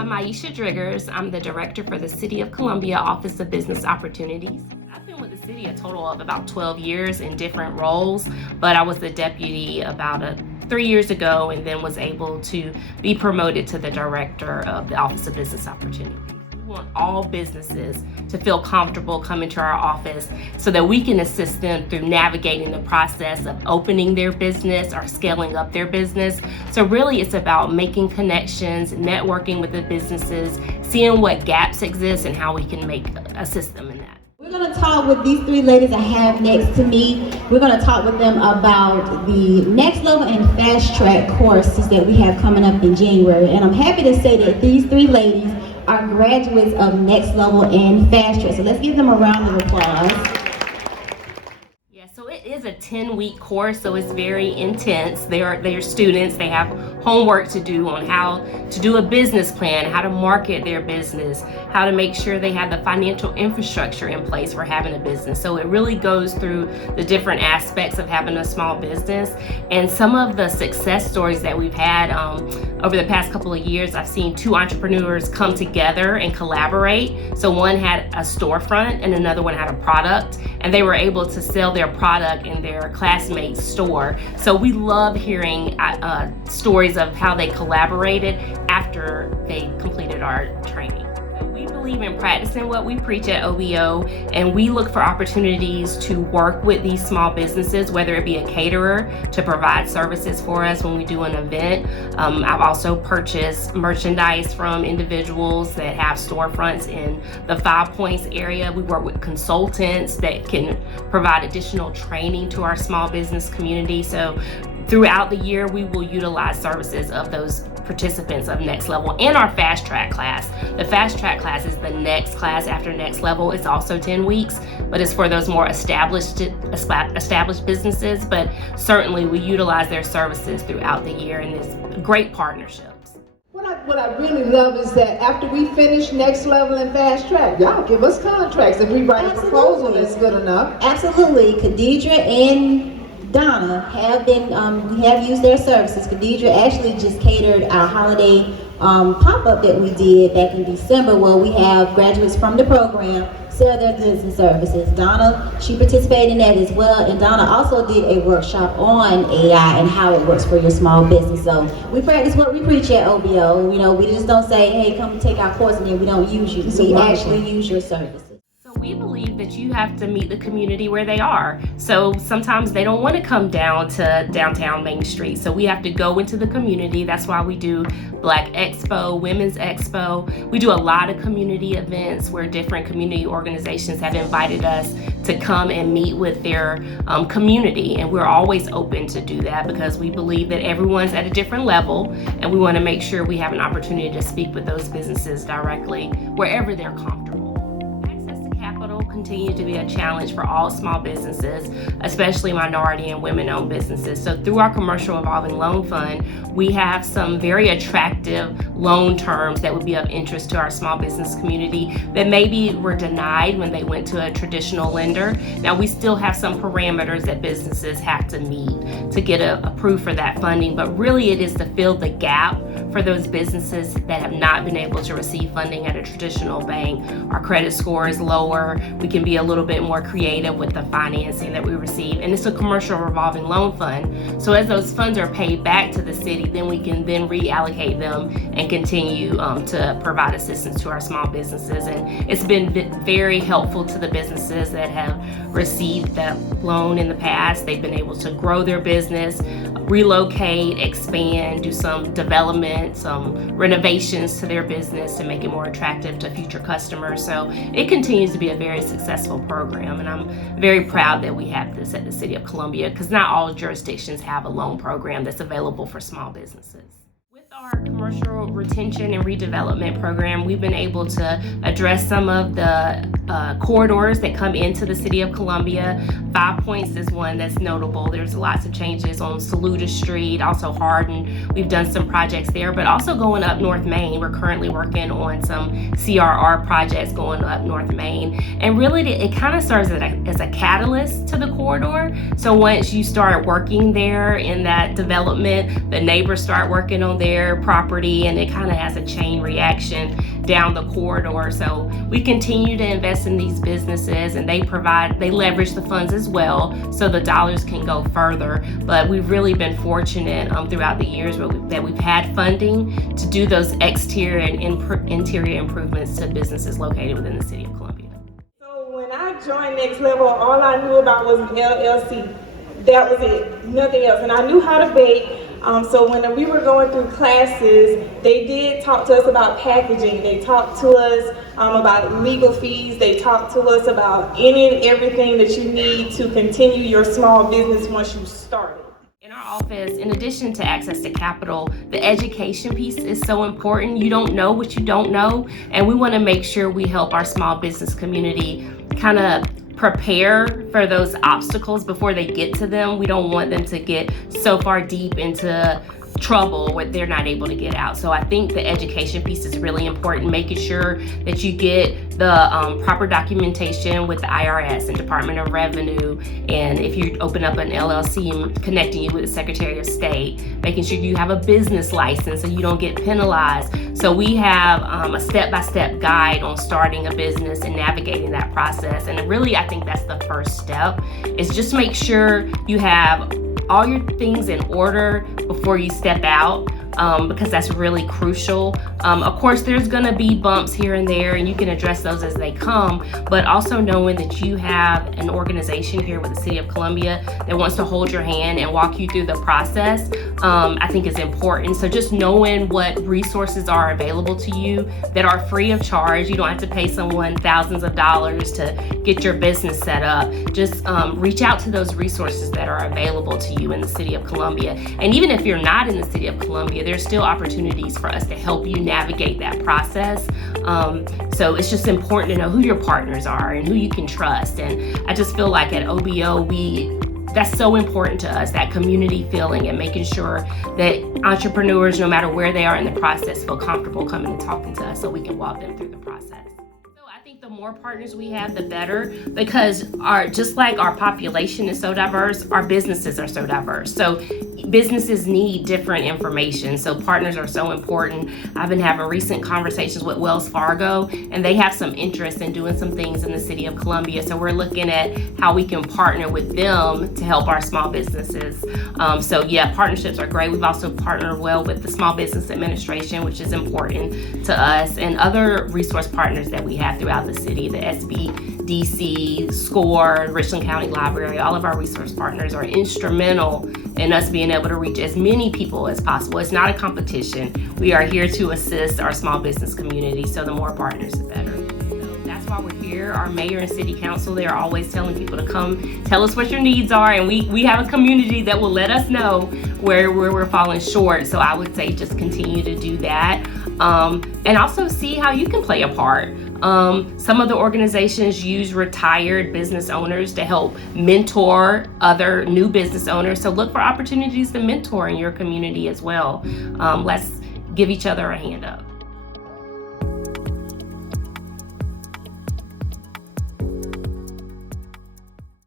I'm Ayesha Driggers. I'm the director for the City of Columbia Office of Business Opportunities. I've been with the city a total of about 12 years in different roles, but I was the deputy about 3 years ago and then was able to be promoted to the director of the Office of Business Opportunities. We want all businesses to feel comfortable coming to our office so that we can assist them through navigating the process of opening their business or scaling up their business. So really it's about making connections, networking with the businesses, seeing what gaps exist and how we can assist them in that. We're going to talk with these three ladies I have next to me. We're going to talk with them about the NxLevel and Fast Trac courses that we have coming up in January. And I'm happy to say that these three ladies are graduates of NxLevel and Fast Trac. So let's give them a round of applause. So it is a 10-week course, so it's very intense. They are students. They have homework to do on how to do a business plan, how to market their business, how to make sure they have the financial infrastructure in place for having a business. So it really goes through the different aspects of having a small business. And some of the success stories that we've had over the past couple of years, I've seen two entrepreneurs come together and collaborate. So one had a storefront and another one had a product, and they were able to sell their product in their classmates' store. So we love hearing stories of how they collaborated after they completed our training. We believe in practicing what we preach at OBO, and we look for opportunities to work with these small businesses, whether it be a caterer to provide services for us when we do an event. I've also purchased merchandise from individuals that have storefronts in the 5 Points area. We work with consultants that can provide additional training to our small business community. So throughout the year, we will utilize services of those participants of NxLevel and our Fast Trac class. The Fast Trac class is the next class after NxLevel. It's also 10 weeks, but it's for those more established businesses. But certainly we utilize their services throughout the year, and there's great partnerships. What I really love is that after we finish NxLevel and Fast Trac, y'all give us contracts. If we write a proposal that's good enough. Absolutely. Khadidra and Donna have been, we have used their services. Khadidra actually just catered our holiday pop-up that we did back in December, where we have graduates from the program sell their goods and services. Donna, she participated in that as well, and Donna also did a workshop on AI and how it works for your small business. So we practice what we preach at OBO. You know, we just don't say, hey, come take our course, and then we don't use you. We actually use your services. We believe that you have to meet the community where they are. So sometimes they don't want to come down to downtown Main Street. So we have to go into the community. That's why we do Black Expo, Women's Expo. We do a lot of community events where different community organizations have invited us to come and meet with their community. And we're always open to do that because we believe that everyone's at a different level, and we want to make sure we have an opportunity to speak with those businesses directly wherever they're comfortable. Capital continues to be a challenge for all small businesses, especially minority and women-owned businesses. So through our commercial revolving loan fund, we have some very attractive loan terms that would be of interest to our small business community that maybe were denied when they went to a traditional lender. Now we still have some parameters that businesses have to meet to get approved for that funding, but really it is to fill the gap for those businesses that have not been able to receive funding at a traditional bank. Our credit score is lower. We can be a little bit more creative with the financing that we receive. And it's a commercial revolving loan fund. So as those funds are paid back to the city, then we can then reallocate them and continue to provide assistance to our small businesses. And it's been very helpful to the businesses that have received that loan in the past. They've been able to grow their business, relocate, expand, do some development, some renovations to their business to make it more attractive to future customers. So it continues to be a very successful program, and I'm very proud that we have this at the City of Columbia because not all jurisdictions have a loan program that's available for small businesses. With our commercial retention and redevelopment program, we've been able to address some of the corridors that come into the city of Columbia. 5 Points is one that's notable. There's lots of changes on Saluda Street, also Hardin. We've done some projects there, but also going up North Main. We're currently working on some CRR projects going up North Main. And really, it kind of serves as a catalyst to the corridor. So once you start working there in that development, the neighbors start working on their property, and it kind of has a chain reaction down the corridor. So we continue to invest in these businesses, and they leverage the funds as well, so the dollars can go further. But we've really been fortunate throughout the years that we've had funding to do those exterior and interior improvements to businesses located within the city of Columbia. So when I joined NxLevel, all I knew about was an LLC. That was it, nothing else. And I knew how to bake. So when we were going through classes, they did talk to us about packaging. They talked to us about legal fees. They talked to us about any and everything that you need to continue your small business once you start it. In our office, in addition to access to capital, the education piece is so important. You don't know what you don't know, and we want to make sure we help our small business community kind of prepare for those obstacles before they get to them. We don't want them to get so far deep into trouble where they're not able to get out. So I think the education piece is really important, making sure that you get the proper documentation with the IRS and Department of Revenue, and if you open up an LLC, connecting you with the Secretary of State, making sure you have a business license so you don't get penalized. So we have a step-by-step guide on starting a business and navigating that process. And really, I think that's the first step, is just make sure you have all your things in order before you step out, because that's really crucial. Of course, there's gonna be bumps here and there, and you can address those as they come, but also knowing that you have an organization here with the City of Columbia that wants to hold your hand and walk you through the process, I think is important. So just knowing what resources are available to you that are free of charge. You don't have to pay someone thousands of dollars to get your business set up. Just reach out to those resources that are available to you in the City of Columbia. And even if you're not in the City of Columbia, there's still opportunities for us to help you navigate that process. So it's just important to know who your partners are and who you can trust. And I just feel like at OBO, that's so important to us, that community feeling, and making sure that entrepreneurs, no matter where they are in the process, feel comfortable coming and talking to us so we can walk them through the process. I think the more partners we have, the better, because just like our population is so diverse, our businesses are so diverse. So businesses need different information. So partners are so important. I've been having recent conversations with Wells Fargo, and they have some interest in doing some things in the City of Columbia. So we're looking at how we can partner with them to help our small businesses. So yeah, partnerships are great. We've also partnered well with the Small Business Administration, which is important to us, and other resource partners that we have throughout the city, the SBDC, SCORE, Richland County Library. All of our resource partners are instrumental in us being able to reach as many people as possible. It's not a competition. We are here to assist our small business community, so the more partners, the better. So that's why we're here. Our mayor and city council, they're always telling people to come, tell us what your needs are, and we have a community that will let us know where we're falling short. So I would say just continue to do that, and also see how you can play a part. Some of the organizations use retired business owners to help mentor other new business owners. So look for opportunities to mentor in your community as well. Let's give each other a hand up.